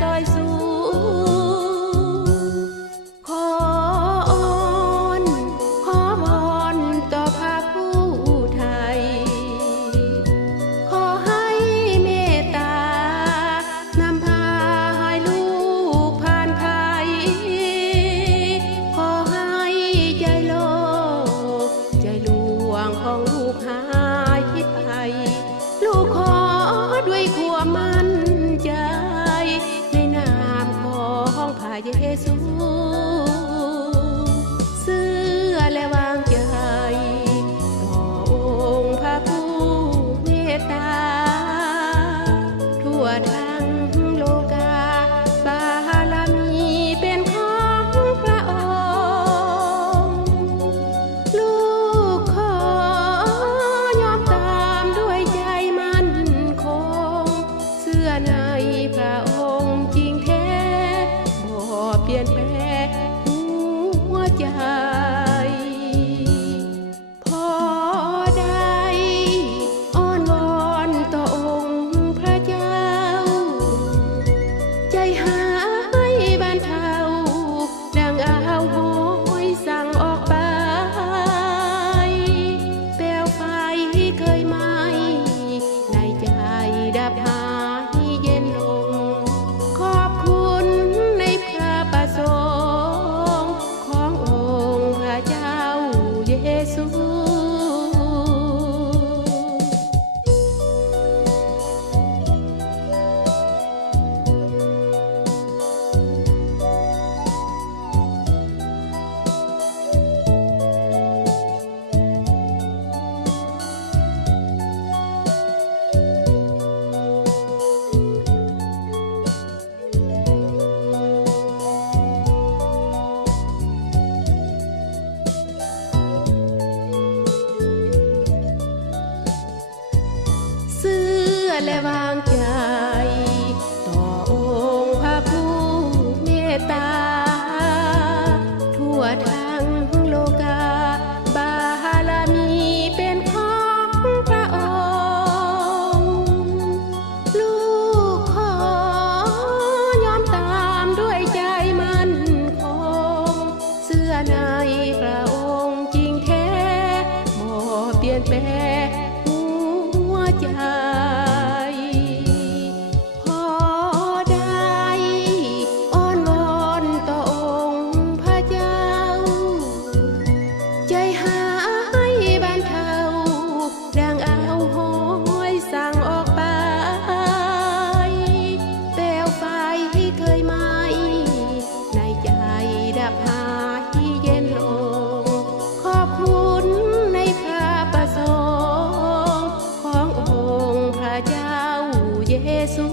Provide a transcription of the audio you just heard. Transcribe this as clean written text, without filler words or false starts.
ซอยสูขออ้อนขอวอนต่อพระผู้ไทยขอให้เมตตานำพาให้ลูกผ่านภัยขอให้ใจโลกใจลวงของลูกหายไปลูกขอด้วยความมั่นใจในนามของพระเยซูเชื่อและวางใจต่อองค์พระผู้เมตตาทั่วทั้งโลกาบารมีเป็นของพระองค์ลูกขอยอมตามด้วยใจมั่นคงเชื่อในพระองค์จริงแท้บ่เปลี่ยนแปลงหัวใจพอได้อ้อนวอนต่อองค์พระเจ้าใจหายบรรเทาดังเอาโหยสั่งออกไปเปลวไฟเคยไหม้ในใจดับหายเย็นลงขอบคุณในพระประสงค์ขององค์พระเจ้าเยซู เชื่อและวางใจต่อองค์พระผู้เมตตาทั่วทั้งโลกาบารมีเป็นของพระองค์ลูกขอยอมตามด้วยใจมั่นคงเชื่อในพระองค์จริงแท้บ่เปลี่ยนแปลงหัวใจพอได้อ้อนวอนต่อองค์พระเจ้าใจหายบรรเทาดังเอาโหยสั่งออกไปเปลวไฟเคยไหม้ในใจดับหายเย็นลงขอบคุณในพระประสงค์ขององค์พระเจ้าเยซู